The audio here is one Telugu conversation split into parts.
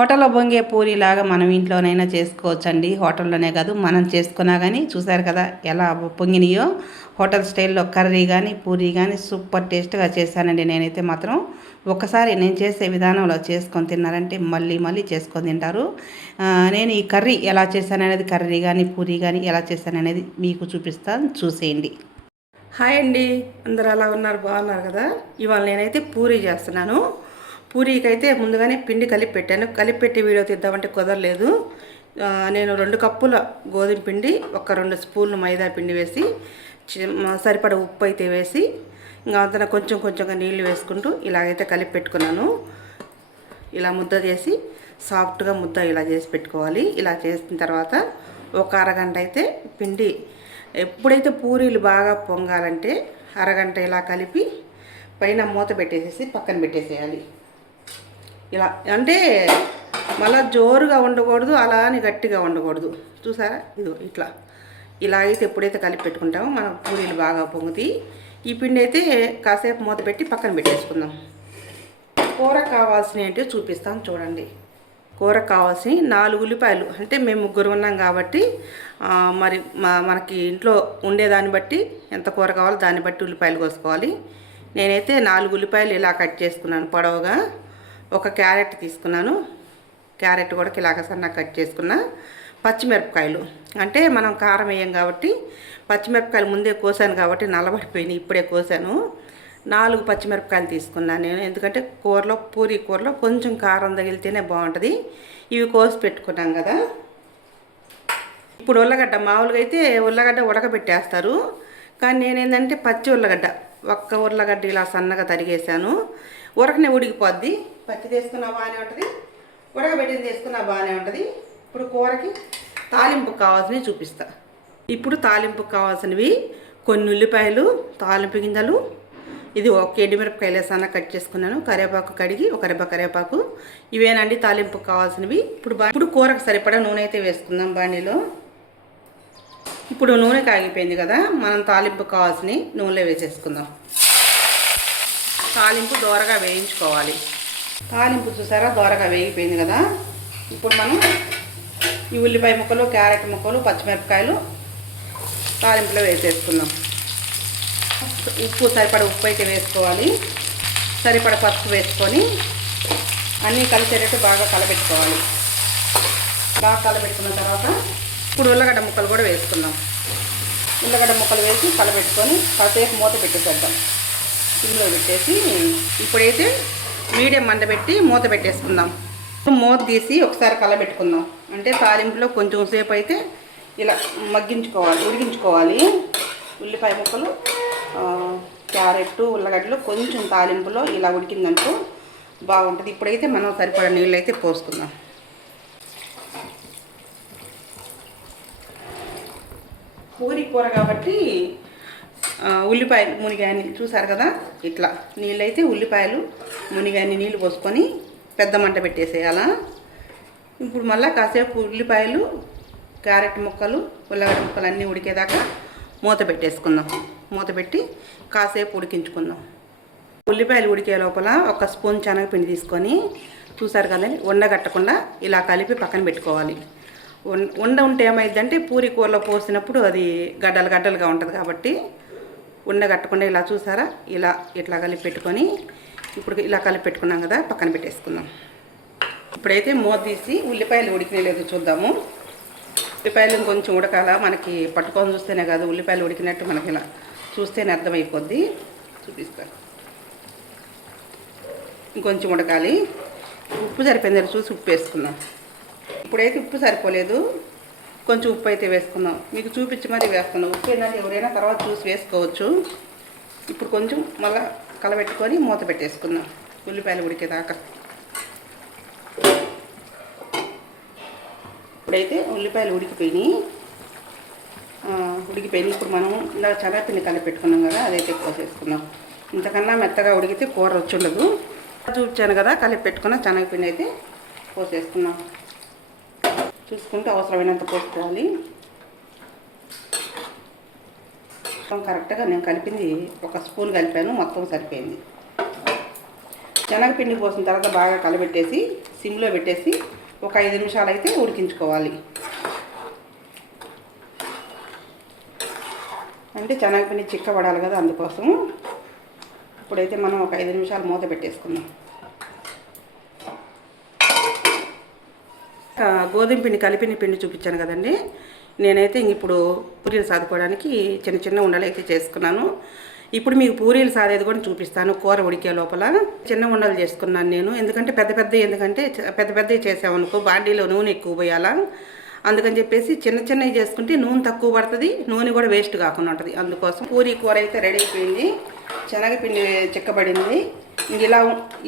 హోటల్లో పొంగే పూరిలాగా మనం ఇంట్లోనైనా చేసుకోవచ్చండి. హోటల్లోనే కాదు, మనం చేసుకున్నా కానీ చూసారు కదా ఎలా పొంగినాయో. హోటల్ స్టైల్లో కర్రీ కానీ పూరి కానీ సూపర్ టేస్ట్గా చేశానండి. నేనైతే మాత్రం ఒక్కసారి నేను చేసే విధానంలో చేసుకొని తిన్నారంటే మళ్ళీ మళ్ళీ చేసుకొని తింటారు. నేను ఈ కర్రీ ఎలా చేశాననేది, కర్రీ కానీ పూరి కానీ ఎలా చేశాననేది మీకు చూపిస్తాను, చూసేయండి. హాయ్ అండి, అందరు అలా ఉన్నారు, బాగున్నారు కదా. ఇవాళ నేనైతే పూరి చేస్తున్నాను. పూరీకి అయితే ముందుగానే పిండి కలిపి పెట్టాను. కలిపి పెట్టి వీడియో తీద్దామంటే కుదరలేదు. నేను 2 కప్పుల గోధుమ పిండి, ఒక 2 స్పూన్లు మైదా పిండి వేసి, సరిపడ ఉప్పు అయితే వేసి, ఇంకా అంతా కొంచెం కొంచెంగా నీళ్లు వేసుకుంటూ ఇలాగైతే కలిపి పెట్టుకున్నాను. ఇలా ముద్ద చేసి సాఫ్ట్గా ముద్ద ఇలా చేసి పెట్టుకోవాలి. ఇలా చేసిన తర్వాత ఒక అరగంట అయితే పిండి, ఎప్పుడైతే పూరీలు బాగా పొంగాలంటే అరగంట ఇలా కలిపి పైన మూత పెట్టేసేసి పక్కన పెట్టేసేయాలి. ఇలా అంటే మళ్ళీ జోరుగా ఉండకూడదు, అలా అని గట్టిగా ఉండకూడదు. చూసారా, ఇది ఇలా అయితే ఎప్పుడైతే కలిపి పెట్టుకుంటామో మనకు పూరీలు బాగా పొంగుతాయి. ఈ పిండి అయితే కాసేపు మూత పెట్టి పక్కన పెట్టేసుకుందాం. కూర కావాల్సినవి ఏంటో చూపిస్తాను చూడండి. కూరకు కావాల్సి 4 ఉల్లిపాయలు, అంటే మేము 3 ఉన్నాం కాబట్టి మరి మనకి ఇంట్లో ఉండేదాన్ని బట్టి ఎంత కూర కావాలో దాన్ని బట్టి ఉల్లిపాయలు కోసుకోవాలి. నేనైతే 4 ఉల్లిపాయలు ఇలా కట్ చేసుకున్నాను పొడవుగా. ఒక క్యారెట్ తీసుకున్నాను, క్యారెట్ కూడా ఇలాగ సన్నగా కట్ చేసుకున్నా. పచ్చిమిరపకాయలు, అంటే మనం కారం వేయం కాబట్టి పచ్చిమిరపకాయలు ముందే కోసాను కాబట్టి నల్లబడిపోయినాయి, ఇప్పుడే కోసాను. 4 పచ్చిమిరపకాయలు తీసుకున్నాను నేను, ఎందుకంటే పూరీ కూరలో కొంచెం కారం తగిలితేనే బాగుంటుంది. ఇవి కోసి పెట్టుకున్నాం కదా. ఇప్పుడు ఉల్లగడ్డ, మామూలుగా అయితే ఉల్లగడ్డ ఉడకబెట్టేస్తారు, కానీ నేనేంటంటే పచ్చి ఉల్లగడ్డ, ఒక్క ఉల్లగడ్డ ఇలా సన్నగా తరిగేసాను. ఉరకనే ఉడికిపోద్ది. పచ్చి తీసుకున్నా బాగానే ఉంటుంది, ఉడకబెట్టింది తీసుకున్నా బాగానే ఉంటుంది. ఇప్పుడు కూరకి తాలింపు కావాల్సినవి చూపిస్తా. ఇప్పుడు తాలింపు కావాల్సినవి కొన్ని ఉల్లిపాయలు, తాలింపు గింజలు, ఇది ఒక ఎండుమిరపకాయలు సన్న కట్ చేసుకున్నాను, కరివేపాకు కడిగి ఒక రెబ్బ కరివేపాకు, ఇవేనండి తాలింపు కావాల్సినవి. ఇప్పుడు కూరకు సరిపడా నూనె అయితే వేసుకుందాం బాండీలో. ఇప్పుడు నూనె కాగిపోయింది కదా, మనం తాలింపు కావాల్సినవి నూనెలో వేసేసుకుందాం. తాలింపు దోరగా వేయించుకోవాలి. తాలింపు చూసారా దోరగా వేగిపోయింది కదా. ఇప్పుడు మనం ఈ ఉల్లిపాయ ముక్కలు, క్యారెట్ ముక్కలు, పచ్చిమిరపకాయలు తాలింపులో వేసేసుకుందాం. సరిపడ ఉప్పు అయితే వేసుకోవాలి, సరిపడ పసుపు వేసుకొని అన్నీ కలిసేటట్టు బాగా కలబెట్టుకోవాలి. బాగా కలబెట్టుకున్న తర్వాత ఇప్పుడు ఉల్లగడ్డ ముక్కలు కూడా వేసుకుందాం. ఉల్లగడ్డ ముక్కలు వేసి కలబెట్టుకొని కాసేపు మూత పెట్టేసేద్దాం. ఇందులో పెట్టేసి ఇప్పుడైతే మీడియం మంట పెట్టి మూత పెట్టేసుకుందాం. మూత తీసి ఒకసారి కలబెట్టుకుందాం. అంటే తాలింపులో కొంచెం సేపు అయితే ఇలా ఉడికించుకోవాలి. ఉల్లిపాయ ముక్కలు, క్యారెట్, ఉల్లగడ్డలు కొంచెం తాలింపులో ఇలా ఉడికిందనుకో బాగుంటుంది. ఇప్పుడైతే మనం సరిపడా నీళ్ళు అయితే పోసుకుందాం. పూరి కూర కాబట్టి ఉల్లిపాయలు మునిగాని చూసారు కదా, ఇట్లా నీళ్ళైతే ఉల్లిపాయలు మునిగాని నీళ్ళు పోసుకొని పెద్ద మంట పెట్టేసేయాలా. ఇప్పుడు మళ్ళీ కాసేపు ఉల్లిపాయలు, క్యారెట్ ముక్కలు, ఉల్లగడ్డ ముక్కలు అన్నీ ఉడికేదాకా మూత పెట్టేసుకుందాం. మూత పెట్టి కాసేపు ఉడికించుకుందాం. ఉల్లిపాయలు ఉడికే లోపల ఒక స్పూన్ శనగపిండి తీసుకొని చూసారు కదండి, ఉండగట్టకుండా ఇలా కలిపి పక్కన పెట్టుకోవాలి. ఉంటే ఏమైందంటే పూరి కూరలో పోసినప్పుడు అది గడ్డలుగా ఉంటుంది కాబట్టి ఉండగట్టకుండా ఇలా చూసారా ఇట్లా కలిపి పెట్టుకొని ఇప్పుడు ఇలా కలిపి పెట్టుకున్నాం కదా, పక్కన పెట్టేసుకుందాం. ఇప్పుడైతే మూత తీసి ఉల్లిపాయలు ఉడికినా లేదో చూద్దాము. ఉల్లిపాయలు కొంచెం ఉడకాల, మనకి పట్టుకొని చూస్తేనే కాదు ఉల్లిపాయలు ఉడికినట్టు మనకి ఇలా చూస్తేనే అర్థమైపోద్ది. చూపిస్తాను. ఇంకొంచెం ఉడకాలి. ఉప్పు సరిపోయిందని చూసి ఉప్పు వేసుకుందాం. ఇప్పుడైతే ఉప్పు సరిపోలేదు, కొంచెం ఉప్పు అయితే వేసుకుందాం. మీకు చూపించి మరీ వేస్తున్నాం. ఉప్పు ఏంటంటే ఎవరైనా తర్వాత చూసి వేసుకోవచ్చు. ఇప్పుడు కొంచెం మళ్ళీ కలబెట్టుకొని మూత పెట్టేసుకుందాం ఉల్లిపాయలు ఉడికేదాకా. ఇప్పుడైతే ఉల్లిపాయలు ఉడికిపోయినాయి. ఇప్పుడు మనం ఇలా శనగపిండి కలిపెట్టుకున్నాం కదా, అదైతే పోసేసుకుందాం. ఇంతకన్నా మెత్తగా ఉడికితే కూర వచ్చి ఉండదు. చూపించాను కదా, కలిపి పెట్టుకున్న శనగపిండి అయితే పోసేసుకున్నాం. చూసుకుంటే అవసరమైనంత పోసుకోవాలి. కరెక్ట్గా నేను కలిపింది ఒక స్పూన్ కలిపాను, మొత్తం సరిపోయింది. శనగపిండి పోసిన తర్వాత బాగా కలబెట్టేసి సిమ్లో పెట్టేసి ఒక 5 నిమిషాలు అయితే ఉడికించుకోవాలి. అంటే శనగపిండి చిక్కబడాలి కదా, అందుకోసం. ఇప్పుడైతే మనం ఒక 5 నిమిషాలు మూత పెట్టేసుకుందాం. గోధుమ పిండి కలిపిన పిండి చూపించాను కదండి. నేనైతే ఇప్పుడు పూరీలు సాదుకోవడానికి చిన్న చిన్న ఉండలు అయితే చేసుకున్నాను. ఇప్పుడు మీకు పూరీలు సాదేది కూడా చూపిస్తాను. కూర ఉడికే లోపల చిన్న ఉండలు చేసుకున్నాను నేను. ఎందుకంటే పెద్ద పెద్దవి చేసామనుకో బాండీలో నూనె ఎక్కువ పోయాలా, అందుకని చెప్పేసి చిన్న చిన్నవి చేసుకుంటే నూనె తక్కువ పడుతుంది, నూనె కూడా వేస్ట్ కాకుండా ఉంటుంది. అందుకోసం పూరీ కూర అయితే రెడీ అయిపోయింది. శనగపిండి చిక్కబడింది.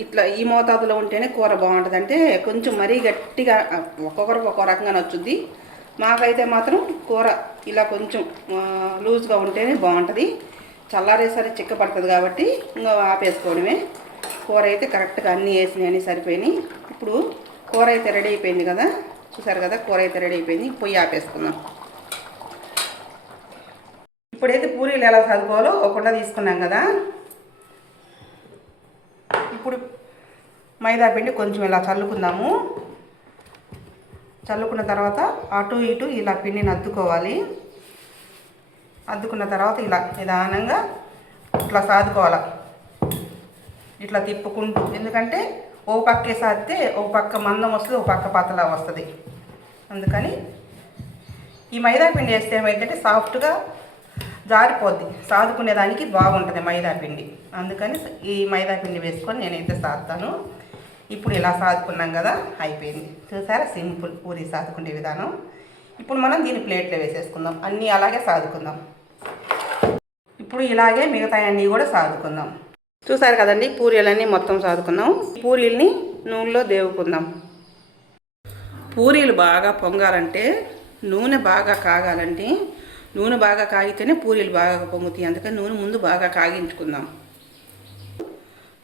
ఇట్లా ఈ మోతాదులో ఉంటేనే కూర బాగుంటుంది. అంటే కొంచెం మరీ గట్టిగా ఒక్కొక్కరికి ఒక్కో రకంగా నచ్చుద్ది. మాకైతే మాత్రం కూర ఇలా కొంచెం లూజ్గా ఉంటేనే బాగుంటుంది. చల్లారేసరి చిక్కపడుతుంది కాబట్టి ఇంకా ఆపేసుకోవడమే. కూర అయితే కరెక్ట్గా అన్నీ వేసినాయి, సరిపోయినాయి. ఇప్పుడు కూర అయితే రెడీ అయిపోయింది కదా, చూసారు కదా, కూర అయితే రెడీ అయిపోయింది. పొయ్యి ఆపేసుకుందాం. ఇప్పుడైతే పూరీలు ఎలా చదువుకోవాలో ఒక తీసుకున్నాం కదా. ఇప్పుడు మైదా పిండి కొంచెం ఇలా చల్లుకుందాము. చల్లుకున్న తర్వాత అటు ఇటు ఇలా పిండిని అద్దుకోవాలి. అద్దుకున్న తర్వాత ఇలా నిదానంగా ఇట్లా సాదుకోవాలి, ఇట్లా తిప్పుకుంటూ. ఎందుకంటే ఓ పక్కే సాదితే ఒక పక్క మందం వస్తుంది, ఒక పక్క పతలా వస్తుంది. అందుకని ఈ మైదా పిండి వేస్తే ఏమైందంటే సాఫ్ట్గా జారిపోద్ది, సాదుకునేదానికి బాగుంటుంది మైదా పిండి. అందుకని ఈ మైదా పిండి వేసుకొని నేనైతే సాదుతాను. ఇప్పుడు ఇలా సాదుకున్నాం కదా, అయిపోయింది. చూసారా, సింపుల్ పూరి సాదుకునే విధానం. ఇప్పుడు మనం దీన్ని ప్లేట్లో వేసేసుకుందాం. అన్నీ అలాగే సాదుకుందాం. ఇప్పుడు ఇలాగే మిగతాయన్నీ కూడా సాదుకుందాం. చూసారు కదండి, పూరీలన్నీ మొత్తం సాదుకున్నాం. పూరీల్ని నూనెలో దేవుకుందాం. పూరీలు బాగా పొంగాలంటే నూనె బాగా కాగాలంటే, నూనె బాగా కాగితేనే పూరీలు బాగా పొంగుతాయి. అందుకని నూనె ముందు బాగా కాగించుకుందాం.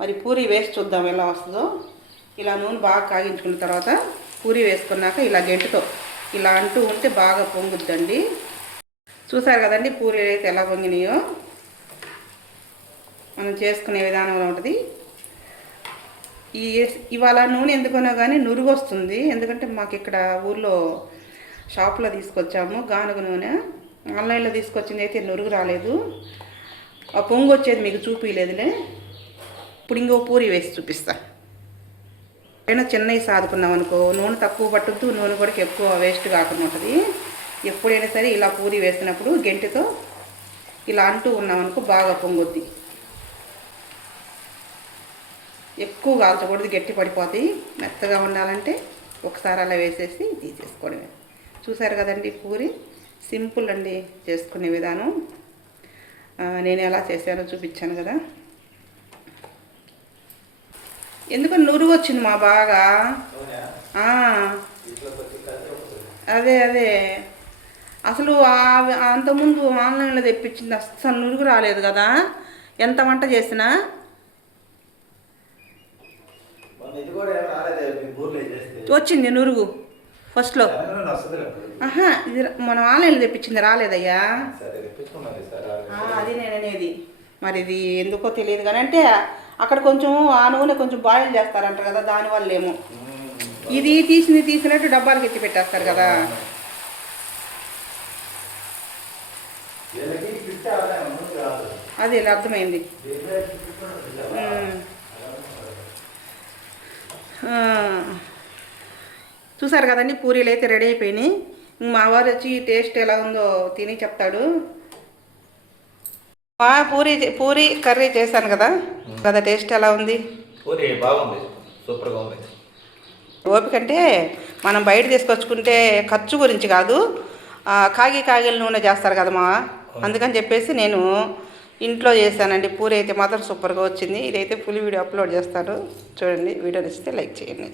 మరి పూరీ వేసి చూద్దాం ఎలా వస్తుందో. ఇలా నూనె బాగా కాగించుకున్న తర్వాత పూరీ వేసుకున్నాక ఇలా గెంటుతో ఇలా అంటూ ఉంటే బాగా పొంగుద్దండి. చూసారు కదండి పూరీలు అయితే ఎలా పొంగినాయో. మనం చేసుకునే విధానంలో ఉంటుంది. ఇవాళ నూనె ఎందుకనో కానీ నురుగు వస్తుంది. ఎందుకంటే మాకు ఇక్కడ ఊర్లో షాప్లో తీసుకొచ్చాము గానుగ నూనె. ఆన్లైన్లో తీసుకొచ్చింది అయితే నురుగు రాలేదు, ఆ పొంగు వచ్చేది మీకు చూపించలేదులే. ఇప్పుడు ఇంకో పూరీ వేసి చూపిస్తా. అయినా చిన్నవి సాదుకున్నాం అనుకో నూనె తక్కువ పట్టుద్దు, నూనె కూడా ఎక్కువ వేస్ట్ కాకుండా ఉంటుంది. ఎప్పుడైనా సరే ఇలా పూరీ వేసినప్పుడు గెంటితో ఇలా అంటూ ఉన్నామనుకో బాగా పొంగొద్ది. ఎక్కువ కాల్చకూడదు, గట్టి పడిపోతాయి. మెత్తగా ఉండాలంటే ఒకసారి అలా వేసేసి తీసేసుకోవడమే. చూసారు కదండి పూరి సింపుల్ అండి చేసుకునే విధానం. నేను ఎలా చేశానో చూపించాను కదా. ఎందుకని నురుగు వచ్చింది మా బాగా. అదే అసలు అంతకుముందు ఆన్లైన్లో తెప్పించింది అస్సలు నురుగు రాలేదు కదా, ఎంత వంట చేసినా. వచ్చింది నురుగు ఫస్ట్లో. ఇది మనం ఆన్లైన్లో తెప్పించింది రాలేదయ్యా. అది నేను అనేది. మరి ఇది ఎందుకో తెలియదు కానీ, అంటే అక్కడ కొంచెం ఆ నూనె కొంచెం బాయిల్ చేస్తారంట కదా, దానివల్ల ఏమో. ఇది తీసినట్టు డబ్బాలకి ఎత్తి పెట్టేస్తారు కదా. అది ఇలా అర్థమైంది. చూసారు కదండి పూరీలు అయితే రెడీ అయిపోయినాయి. మా వారు వచ్చి టేస్ట్ ఎలా ఉందో తిని చెప్తాడు. పూరీ కర్రీ చేశాను కదా, టేస్ట్ ఎలా ఉంది? పూరీ బాగుంది, సూపర్గా ఉంది. ఓపిక అంటే మనం బయట తీసుకొచ్చుకుంటే ఖర్చు గురించి కాదు, కాగిల నూనె చేస్తారు కదా మా, అందుకని చెప్పేసి నేను ఇంట్లో చేశానండి. పూరీ అయితే మాత్రం సూపర్గా వచ్చింది. ఇదైతే ఫుల్ వీడియో అప్లోడ్ చేస్తాను చూడండి. వీడియో నచ్చితే లైక్ చేయండి.